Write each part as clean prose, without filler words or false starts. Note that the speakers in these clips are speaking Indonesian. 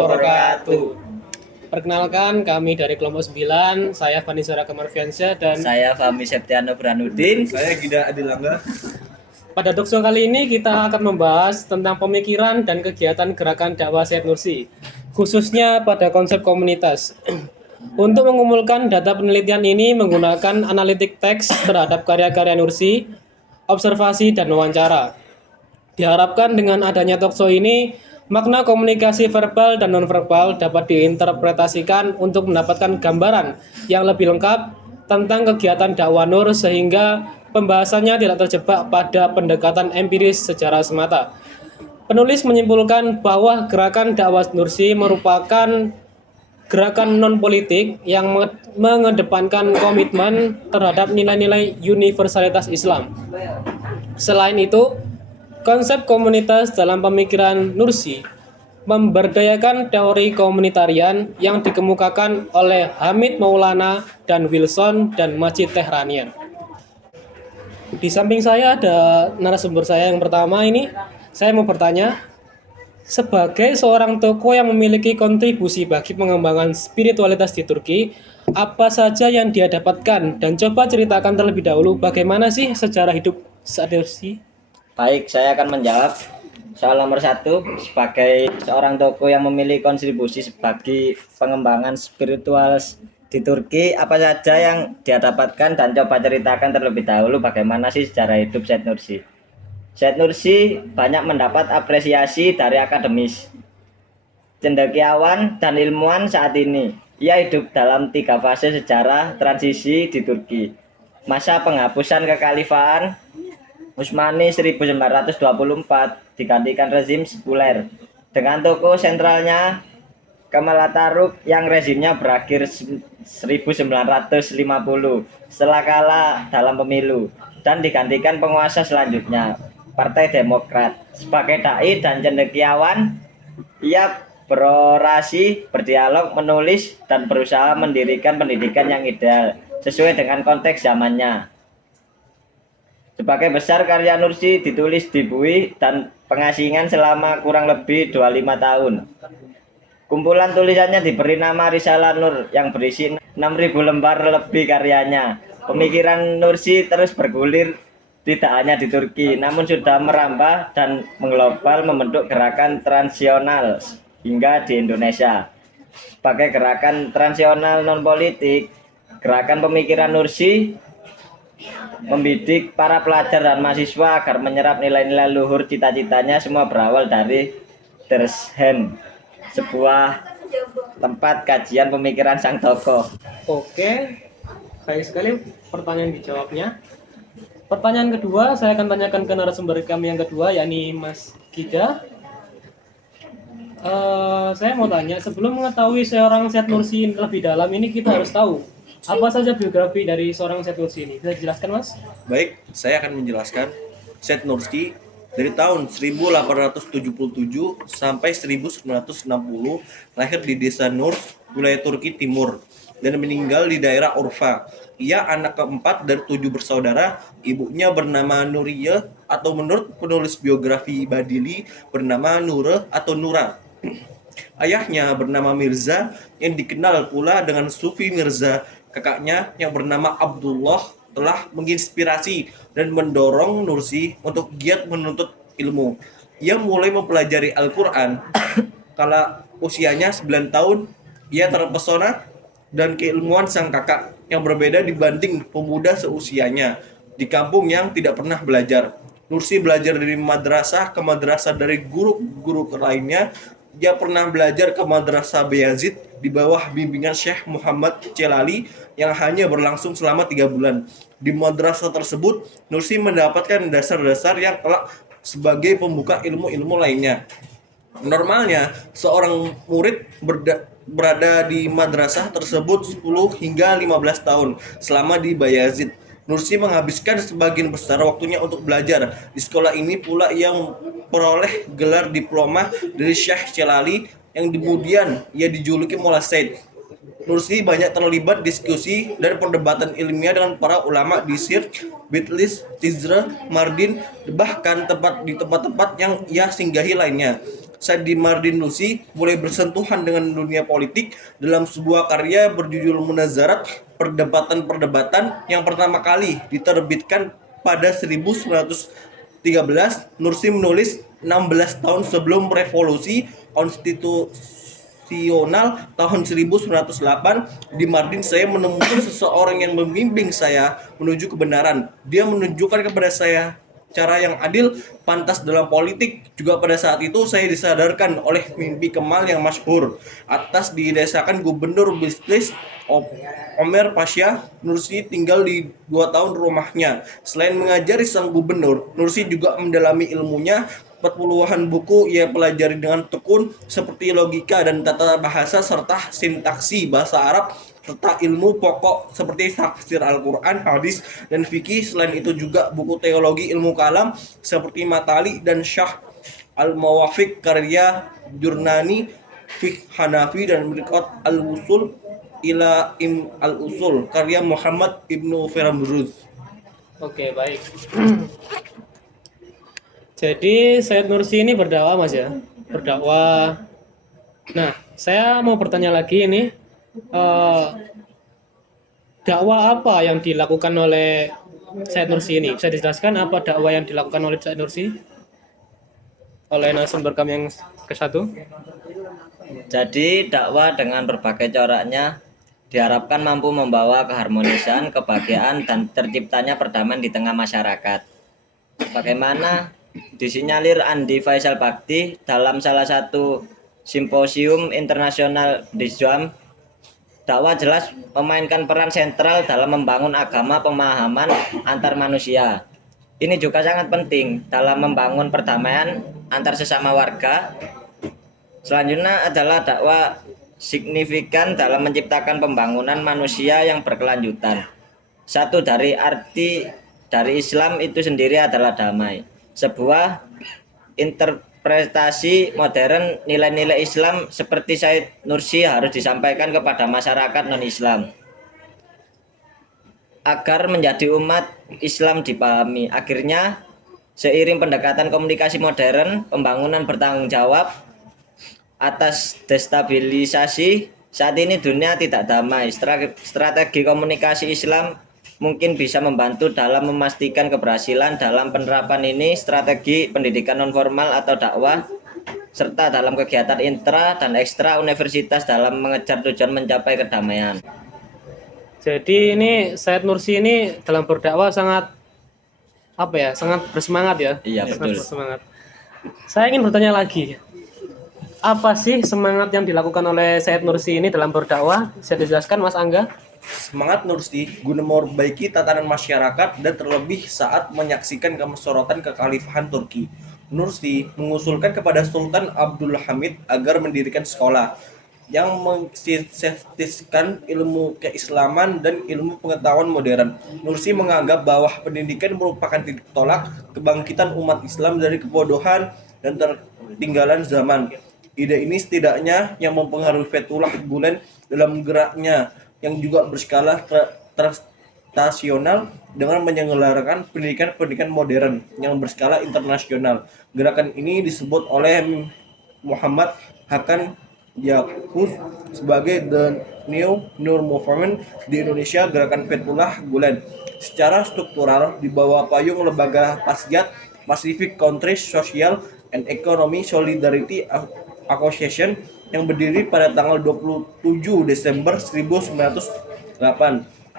wabarakatuh. Perkenalkan, kami dari kelompok 9, saya Fani Zara Kamarfiansyah dan Saya Fahmi Septiano Burhanuddin. Saya Gida Adilangga. pada Dokso kali ini kita akan membahas tentang pemikiran dan kegiatan gerakan dakwah Syed Nursi, khususnya pada konsep komunitas. Untuk mengumpulkan data penelitian ini menggunakan analitik teks terhadap karya-karya Nursi, observasi, dan wawancara. Diharapkan dengan adanya talkshow ini, makna komunikasi verbal dan nonverbal dapat diinterpretasikan untuk mendapatkan gambaran yang lebih lengkap tentang kegiatan dakwah Nur sehingga pembahasannya tidak terjebak pada pendekatan empiris secara semata. Penulis menyimpulkan bahwa gerakan dakwah Nursi merupakan gerakan non-politik yang mengedepankan komitmen terhadap nilai-nilai universalitas Islam. Selain itu, konsep komunitas dalam pemikiran Nursi memberdayakan teori komunitarian yang dikemukakan oleh Hamid Maulana dan Wilson dan Majid Tehranian. Di samping saya ada narasumber saya yang pertama ini. Saya mau bertanya, sebagai seorang tokoh yang memiliki kontribusi bagi pengembangan spiritualitas di Turki, apa saja yang dia dapatkan? Dan coba ceritakan terlebih dahulu bagaimana sih sejarah hidup Syed Nursi? Baik, saya akan menjawab soal nomor 1. Sebagai seorang tokoh yang memiliki kontribusi sebagai pengembangan spiritual di Turki, apa saja yang dia dapatkan dan coba ceritakan terlebih dahulu bagaimana sih sejarah hidup Syed Nursi. Syed Nursi banyak mendapat apresiasi dari akademis, cendekiawan, dan ilmuwan saat ini. Ia hidup dalam 3 fase sejarah transisi di Turki. Masa penghapusan kekhalifahan Utsmani 1924 digantikan rezim sekuler dengan tokoh sentralnya Kemal Atatürk yang rezimnya berakhir 1950 setelah kalah dalam pemilu dan digantikan penguasa selanjutnya Partai Demokrat. Sebagai dai dan cendekiawan, ia berorasi, berdialog, menulis, dan berusaha mendirikan pendidikan yang ideal sesuai dengan konteks zamannya. Sebagai besar karya Nursi ditulis di Bui dan pengasingan selama kurang lebih 25 tahun. Kumpulan tulisannya diberi nama Risalah Nur yang berisi 6.000 lembar lebih karyanya. Pemikiran Nursi terus bergulir tidak hanya di Turki, namun sudah merambah dan mengglobal membentuk gerakan transisional hingga di Indonesia. Sebagai gerakan transisional non-politik, gerakan pemikiran Nursi membidik para pelajar dan mahasiswa agar menyerap nilai-nilai luhur cita-citanya. Semua berawal dari Dershem, sebuah tempat kajian pemikiran sang tokoh. Oke, baik sekali pertanyaan dijawabnya. Pertanyaan kedua, saya akan tanyakan ke narasumber kami yang kedua, yakni Mas Gida. Saya mau tanya, sebelum mengetahui seorang Syed Nursi lebih dalam ini kita harus tahu apa saja biografi dari seorang Syed Nursi ini. Bisa dijelaskan, Mas? Baik, saya akan menjelaskan. Syed Nursi dari tahun 1877 sampai 1960 lahir di desa Nurs, wilayah Turki Timur, dan meninggal di daerah Urfa. Ia anak keempat dari 7 bersaudara. Ibunya bernama Nuriye atau menurut penulis biografi Badili bernama Nure atau Nura. Ayahnya bernama Mirza yang dikenal pula dengan Sufi Mirza. Kakaknya yang bernama Abdullah telah menginspirasi dan mendorong Nursi untuk giat menuntut ilmu. Ia mulai mempelajari Al-Quran kala usianya 9 tahun. Ia terpesona dan keilmuan sang kakak yang berbeda dibanding pemuda seusianya di kampung yang tidak pernah belajar. Nursi belajar dari madrasah ke madrasah dari guru-guru lainnya. Dia pernah belajar ke madrasah Bayazid di bawah bimbingan Syekh Muhammad Celali yang hanya berlangsung selama 3 bulan. Di madrasah tersebut, Nursi mendapatkan dasar-dasar yang kelak sebagai pembuka ilmu-ilmu lainnya. Normalnya, seorang murid berada di madrasah tersebut 10 hingga 15 tahun selama di Bayazid. Nursi menghabiskan sebagian besar waktunya untuk belajar. Di sekolah ini pula ia memperoleh gelar diploma dari Syekh Celali yang kemudian ia dijuluki Molla Said. Nursi banyak terlibat diskusi dan perdebatan ilmiah dengan para ulama di Sirk, Bitlis, Tizre, Mardin, bahkan di tempat-tempat yang ia singgahi lainnya. Sadimardin Nusi mulai bersentuhan dengan dunia politik dalam sebuah karya berjudul Munazarat, Perdebatan-Perdebatan, yang pertama kali diterbitkan pada 1913. Nursi menulis 16 tahun sebelum revolusi konstitusional tahun 1908. Di Mardin saya menemukan seseorang yang membimbing saya menuju kebenaran. Dia menunjukkan kepada saya cara yang adil, pantas dalam politik. Juga pada saat itu saya disadarkan oleh mimpi Kemal yang masyhur. Atas didesakan Gubernur Bitlis Omer Pasha, Nursi tinggal di 2 tahun rumahnya. Selain mengajari sang gubernur, Nursi juga mendalami ilmunya. 40-an buku ia pelajari dengan tekun, seperti logika dan tata bahasa serta sintaksi bahasa Arab, serta ilmu pokok seperti tafsir Al-Quran, hadis, dan fikih. Selain itu juga buku teologi, ilmu kalam seperti Matali dan Syah Al-Mawafiq karya Jurnani, Fiqh Hanafi, dan Mirqat Al-Wusul ila Al-Usul karya Muhammad Ibnu Firmruz. Oke, baik. Jadi Said Nursi ini berdakwah, Mas ya? Berdakwah. Nah, saya mau bertanya lagi ini, dakwah apa yang dilakukan oleh Said Nursi ini? Bisa dijelaskan apa dakwah yang dilakukan oleh Said Nursi? Oleh narasumber kami yang ke-1. Jadi dakwah dengan berbagai coraknya diharapkan mampu membawa keharmonisan, kebahagiaan, dan terciptanya perdamaian di tengah masyarakat. Bagaimana disinyalir Andi Faisal Bakti dalam salah satu simposium internasional di Zam, dakwah jelas memainkan peran sentral dalam membangun agama pemahaman antar manusia. Ini juga sangat penting dalam membangun perdamaian antar sesama warga. Selanjutnya adalah dakwah signifikan dalam menciptakan pembangunan manusia yang berkelanjutan. Satu dari arti dari Islam itu sendiri adalah damai. Sebuah interpretasi modern nilai-nilai Islam seperti Said Nursi harus disampaikan kepada masyarakat non-Islam agar menjadi umat Islam dipahami. Akhirnya, seiring pendekatan komunikasi modern, pembangunan bertanggung jawab atas destabilisasi, saat ini dunia tidak damai. Strategi komunikasi Islam mungkin bisa membantu dalam memastikan keberhasilan dalam penerapan ini. Strategi pendidikan nonformal atau dakwah, serta dalam kegiatan intra dan ekstra universitas dalam mengejar tujuan mencapai kedamaian. Jadi ini Said Nursi ini dalam berdakwah sangat sangat bersemangat ya. Iya, betul. Bersemangat. Saya ingin bertanya lagi, apa sih semangat yang dilakukan oleh Said Nursi ini dalam berdakwah? Bisa dijelaskan, Mas Angga? Semangat Nursi guna memperbaiki tatanan masyarakat dan terlebih saat menyaksikan kemusorotan kekhalifahan Turki. Nursi mengusulkan kepada Sultan Abdul Hamid agar mendirikan sekolah yang mensintetiskan ilmu keislaman dan ilmu pengetahuan modern. Nursi menganggap bahwa pendidikan merupakan titik tolak kebangkitan umat Islam dari kebodohan dan tertinggalan zaman. Ide ini setidaknya yang mempengaruhi Fethullah Gulen dalam geraknya yang juga berskala transnasional dengan menyelenggarakan pendidikan modern yang berskala internasional. Gerakan ini disebut oleh Muhammad Hakan Yaquz sebagai The New Nur Movement di Indonesia, Gerakan Fethullah Gulen. Secara struktural di bawah payung lembaga PASGAT, Pacific Countries Social and Economic Solidarity Association, yang berdiri pada tanggal 27 Desember 1908,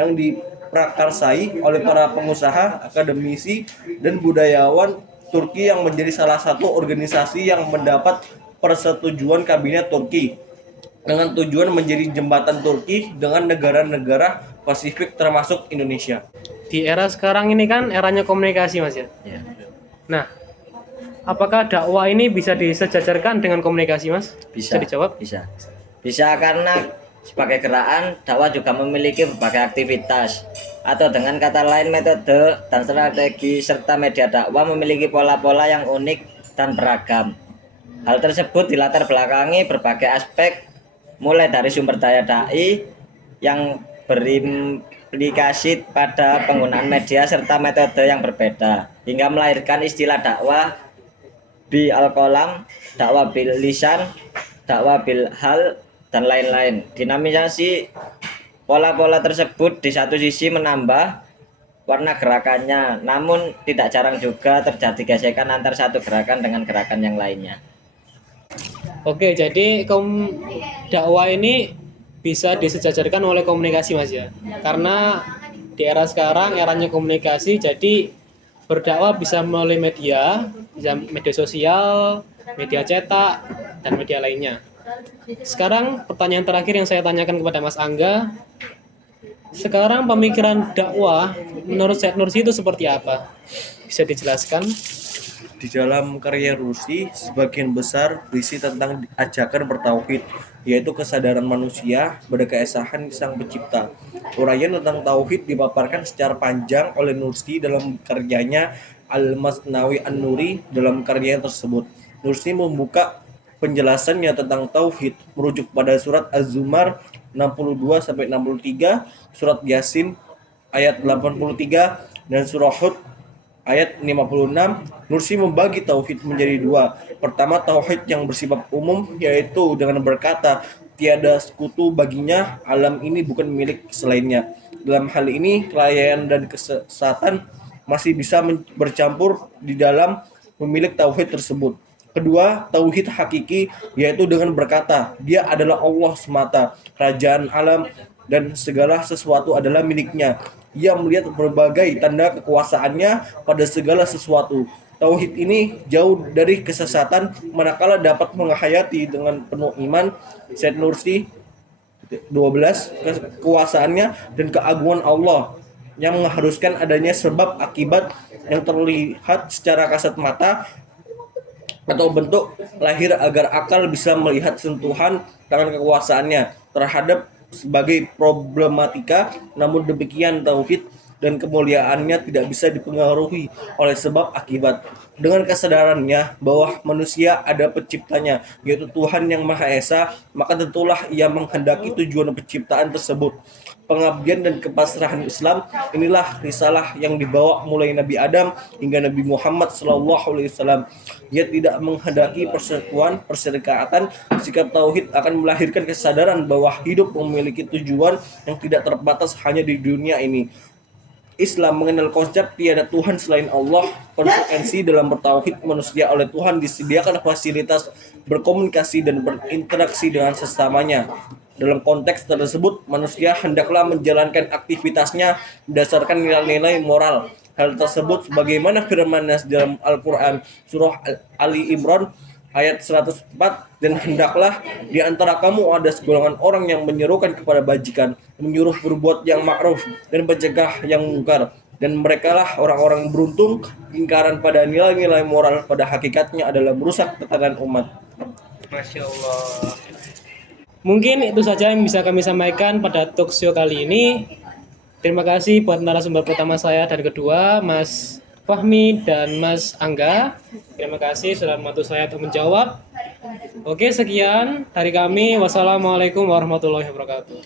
yang diprakarsai oleh para pengusaha, akademisi, dan budayawan Turki, yang menjadi salah satu organisasi yang mendapat persetujuan kabinet Turki dengan tujuan menjadi jembatan Turki dengan negara-negara Pasifik termasuk Indonesia. Di era sekarang ini kan eranya komunikasi, Mas ya. Ya. Nah, apakah dakwah ini bisa disejajarkan dengan komunikasi, Mas? Bisa dijawab? Bisa karena sebagai gerakan dakwah juga memiliki berbagai aktivitas, atau dengan kata lain metode dan strategi serta media dakwah memiliki pola-pola yang unik dan beragam. Hal tersebut dilatar belakangi berbagai aspek, mulai dari sumber daya dai yang berimplikasi pada penggunaan media serta metode yang berbeda, hingga melahirkan istilah dakwah bi al-qalam, dakwah bil lisan, dakwah bil hal, dan lain-lain. Dinamisasi pola-pola tersebut di satu sisi menambah warna gerakannya, namun tidak jarang juga terjadi gesekan antar satu gerakan dengan gerakan yang lainnya. Oke, jadi dakwah ini bisa disejajarkan oleh komunikasi, Mas ya. Karena di era sekarang eranya komunikasi, jadi berdakwah bisa melalui media, bisa media sosial, media cetak, dan media lainnya. Sekarang pertanyaan terakhir yang saya tanyakan kepada Mas Angga, sekarang pemikiran dakwah menurut Syed Nursi itu seperti apa? Bisa dijelaskan? Di dalam karya Rusdi, sebagian besar berisi tentang ajakan bertauhid, yaitu kesadaran manusia pada keesahan Sang Pencipta. Uraian tentang tauhid dipaparkan secara panjang oleh Nursi dalam karyanya Al-Masnawi An-Nuri. Dalam karya tersebut, Nursi membuka penjelasannya tentang tauhid merujuk pada surat Az-Zumar 62-63, surat Yasin ayat 83, dan surah Hud ayat 56. Nursi membagi tauhid menjadi dua. Pertama, tauhid yang bersifat umum, yaitu dengan berkata tiada sekutu baginya, alam ini bukan milik selainnya. Dalam hal ini, kelalaian dan kesesatan masih bisa bercampur di dalam pemilik tauhid tersebut. Kedua, tauhid hakiki, yaitu dengan berkata dia adalah Allah semata, kerajaan alam, dan segala sesuatu adalah miliknya. Ia melihat berbagai tanda kekuasaannya pada segala sesuatu. Tauhid ini jauh dari kesesatan, manakala dapat menghayati dengan penuh iman. Syed Nursi 12, kekuasaannya dan keagungan Allah yang mengharuskan adanya sebab akibat yang terlihat secara kasat mata atau bentuk lahir agar akal bisa melihat sentuhan tangan kekuasaannya terhadap sebagai problematika. Namun demikian, tauhid dan kemuliaannya tidak bisa dipengaruhi oleh sebab akibat. Dengan kesadarannya bahwa manusia ada penciptanya, yaitu Tuhan yang Maha Esa, maka tentulah ia menghendaki tujuan penciptaan tersebut. Pengabdian dan kepasrahan Islam, inilah risalah yang dibawa mulai Nabi Adam hingga Nabi Muhammad SAW. Ia tidak menghendaki persekutuan, perserikatan. Sikap tauhid akan melahirkan kesadaran bahwa hidup memiliki tujuan yang tidak terbatas hanya di dunia ini. Islam mengenal konsep tiada Tuhan selain Allah. Konsekuensi dalam bertauhid, manusia oleh Tuhan disediakan fasilitas berkomunikasi dan berinteraksi dengan sesamanya. Dalam konteks tersebut, manusia hendaklah menjalankan aktivitasnya berdasarkan nilai-nilai moral. Hal tersebut sebagaimana firman dalam Al-Quran surah Ali Imran ayat 104, dan hendaklah di antara kamu ada segolongan orang yang menyerukan kepada bajikan, menyuruh berbuat yang ma'ruf dan mencegah yang mungkar, dan merekalah orang-orang beruntung. Ingkaran pada nilai-nilai moral pada hakikatnya adalah merusak tatanan umat. Masya Allah. Mungkin itu saja yang bisa kami sampaikan pada talk show kali ini. Terima kasih buat narasumber pertama saya dan kedua, Mas Fahmi dan Mas Angga. Terima kasih sudah membantu saya untuk menjawab. Oke, sekian dari kami. Wassalamualaikum warahmatullahi wabarakatuh.